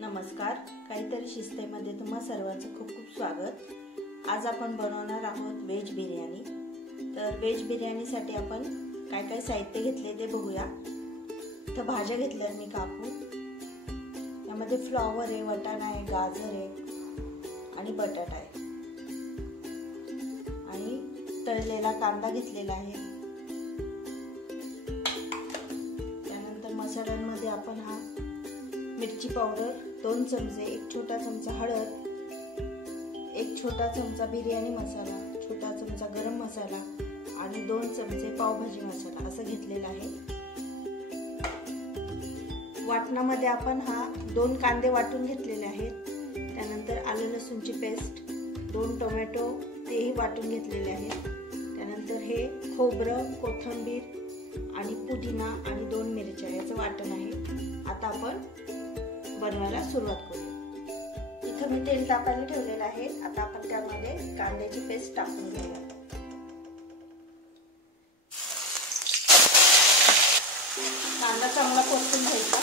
नमस्कार, काहीतरी शिस्तेमध्ये तुम्हा सर्वांचं खूप खूप स्वागत। आज आपण बनवणार आहोत व्हेज बिर्याणी। तर व्हेज बिर्याणीसाठी आपण काय काय साहित्य घेतले ते बघूया। तर भाज्या घेतल्या मी कापून, यामध्ये फ्लॉवर आहे, वाटाणा आहे, गाजर आहे आणि बटाटा आहे आणि तळलेला कांदा घेतलेला आहे। त्यानंतर मसाल्यांमध्ये आपण हा मिरची पावडर 2 चमचे, 1 छोटा चमचा हळद, 1 छोटा चमचा बिर्याणी मसाला, छोटा चमचा गरम मसाला आणि 2 चमचे पावभाजी मसाला असं घेतलेला आहे। वाटणामध्ये आपण 2 कांदे वाटून घेतलेले आहेत। त्यानंतर आलं लसूणची पेस्ट, 2 टोमॅटो तेही वाटून घेतलेले आहेत। त्यानंतर हे खोबरं, कोथिंबीर आणि पुदिना आणि 2 मिरच्या याचं वाटण आहे। आता आपण बनवायला सुरुवात करू। इथं मी तेल तापायला ठेवलेलं आहे। आता आपण त्यामध्ये कांद्याची पेस्ट टाकून घेऊया। कांदा चांगला परतून घ्यायचा।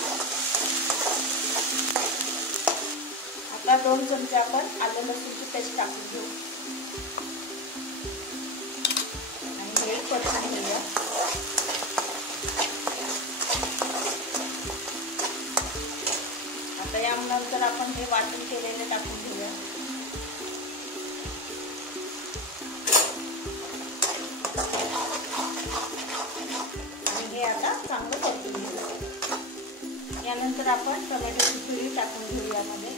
आता 2 चमचे आपण आलं लसूणची पेस्ट टाकून घेऊ आणि हे परतून घेऊया। यानंतर आपण हे वाटण केलेले टाकून घेऊया आणि हे आता चांगलं परतून घेऊया। यानंतर आपण टोमॅटोची प्युरी टाकून घेऊ यामध्ये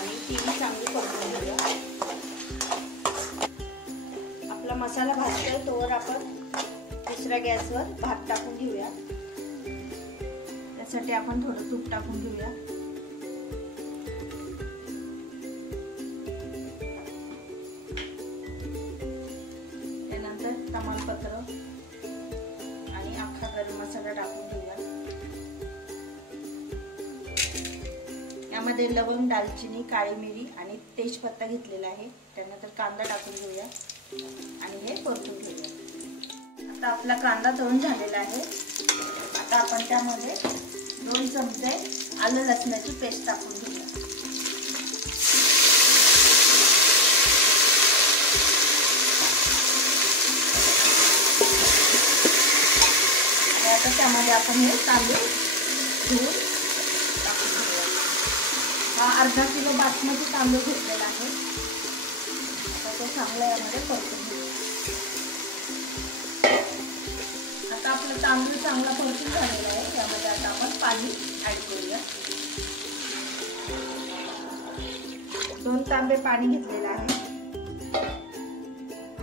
आणि ती चांगली परतून घेऊया। आपला मसाला भाजतोय तोवर आपण दुसऱ्या गॅसवर भात टाकून घेऊया। त्यासाठी आपण थोडं तूप टाकून घेऊया। त्यानंतर तमालपत्र आणि अख्खा गरम मसाला टाकून घेऊया। यामध्ये लवंग, दालचिनी, काळी मिरी आणि तेजपत्ता घेतलेला आहे। त्यानंतर कांदा टाकून घेऊया आणि हे परतून घेऊया। आता आपला कांदा तळून झालेला आहे। आता आपण त्यामध्ये 2 चमचे आलं लसणाची पेस्ट टाकून घेऊया आणि आता त्यामध्ये आपण हे तांदूळ धुवून टाकून घेऊया। हा अर्धा किलो बासमती तांदूळ घेतलेला आहे। आता तो चांगला यामध्ये परतून घेऊया। आता आपलं तांदूळ चांगला परतून झालेला आहे। यामध्ये आता आपण पाणी ऍड करूया। 2 तांबे पाणी घेतलेलं आहे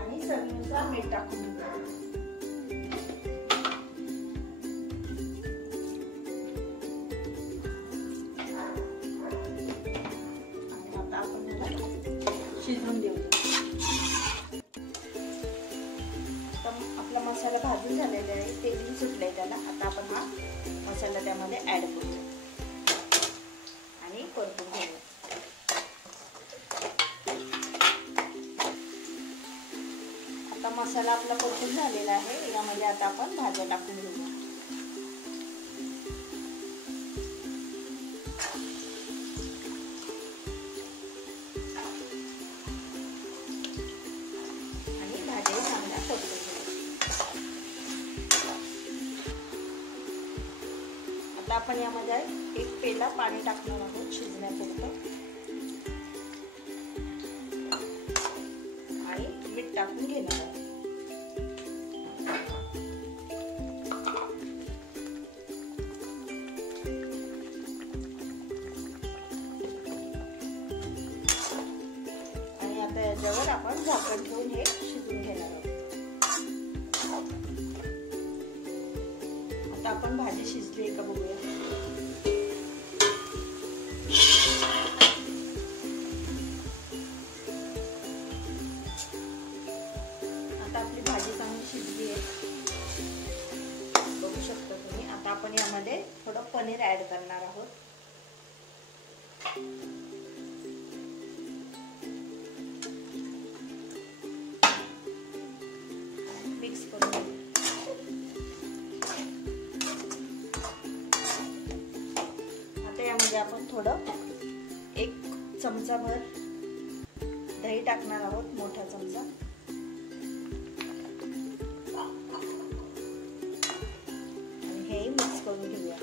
आणि चवीनुसार मीठ टाकून घेऊया। आणि आता आपण याला शिजवून देऊया। आपला मसाला भाजून झालेला आहे, तेल सुटलंय त्याला। आता आपण हा मसाला त्यामध्ये ऍड करूया आणि परतून घेऊया। आता मसाला आपला परतून झालेला आहे। यामध्ये आता आपण भाज्या टाकून घेऊया आणि भाज्या चांगल्या परतून घेऊया। आता आपण यामध्ये 1 पेला पाणी टाकणार आहोत शिजण्यापुरतं आणि मीठ टाकून घेणार आहोत। आणि आता याच्यावर आपण झाकण ठेवून हे शिजून घेणार आहोत। आता आपण भाजी शिजली आहे का बघूया। आता आपली भाजी चांगली शिजली आहे, बघू शकता तुम्ही। आता आपण यामध्ये थोडं पनीर ऍड करणार आहोत। मिक्स करून आपण थोडं 1 चमचाभर दही टाकणार आहोत, मोठा चमचा. आणि हे मिक्स करून घेऊया.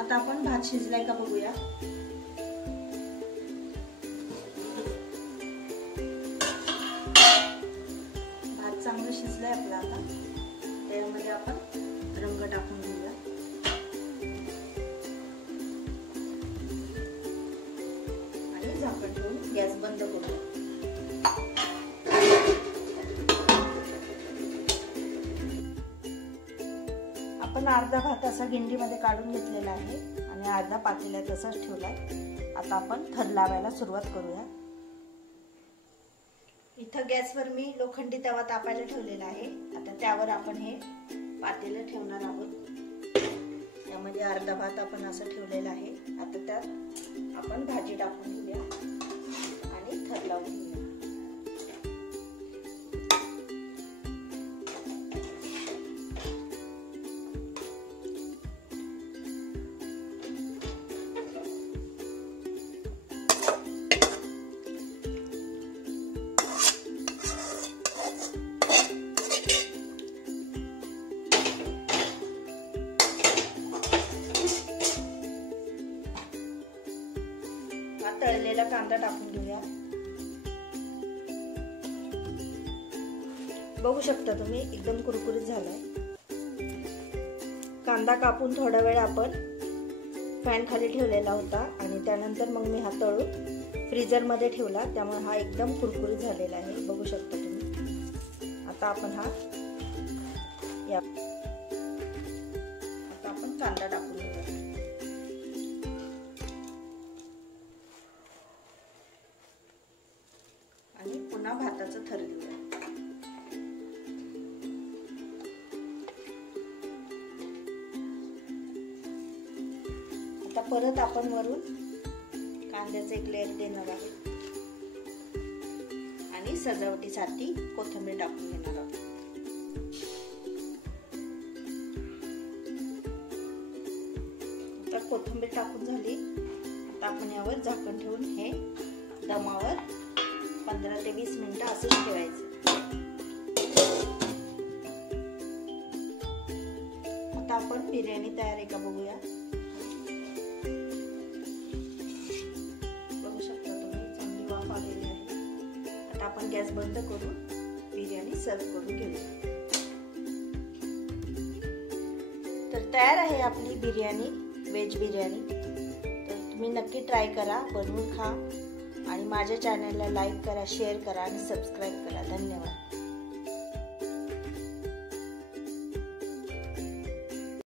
आता आपण भात शिजलाय का बघूया. भात चांगलं शिजलाय आपला. आता त्यामध्ये आपण रंग टाकून घेऊया. आणि झाकण ठेवून गॅस बंद करूया. आपण अर्धा भात असा गिंडीमध्ये काढून घेतलेला आहे आणि अर्धा पातेल्यात तसाच ठेवलाय. आता आपण थर लावायला सुरुवात करूया. इथं गॅसवर मी लोखंडी तवा तापायला ठेवलेला आहे. आता त्यावर आपण हे पातेलं ठेवणार आहोत. त्यामध्ये अर्धा भात आपण असं ठेवलेला आहे. आता त्यात आपण भाजी टाकून घेऊया आणि थर लावून घेऊया. तळलेला कांदा टाकून घेऊया. बघू शकता तुम्ही एकदम कुरकुरीत झालाय. कांदा कापून थोडा वेळ आपण फॅन खाली ठेवलेला होता आणि त्यानंतर मग मी हा तळून फ्रीजर मध्ये ठेवला. त्यामुळे हा एकदम कुरकुरीत झालेला आहे. बघू शकता तुम्ही. आता आपण कांदा टाकून घेऊया. आणि पुन्हा भाताचं थर घेऊया. आता परत आपण वरून कांद्याचे एक लेयर देणार आहोत आणि सजावटीसाठी कोथिंबीर टाकून घेणार आहोत. आता कोथिंबीर टाकून झाली. आता आपण यावर झाकण ठेवून हे दमावर 15 ते 20 मिनिटं असंच ठेवायचं. आता आपण बिर्याणी तयार आहे का बघूया. बघू शकता तुम्ही चांगली वाफ आलेली आहे. आता आपण गॅस बंद करून बिर्याणी सर्व करून घेऊया. तर तयार आहे आपली बिर्याणी, व्हेज बिर्याणी. तर तुम्ही नक्की ट्राय करा, बनवून खा आणि माझ्या चॅनलला लाईक करा, शेअर करा आणि सबस्क्राईब करा. धन्यवाद.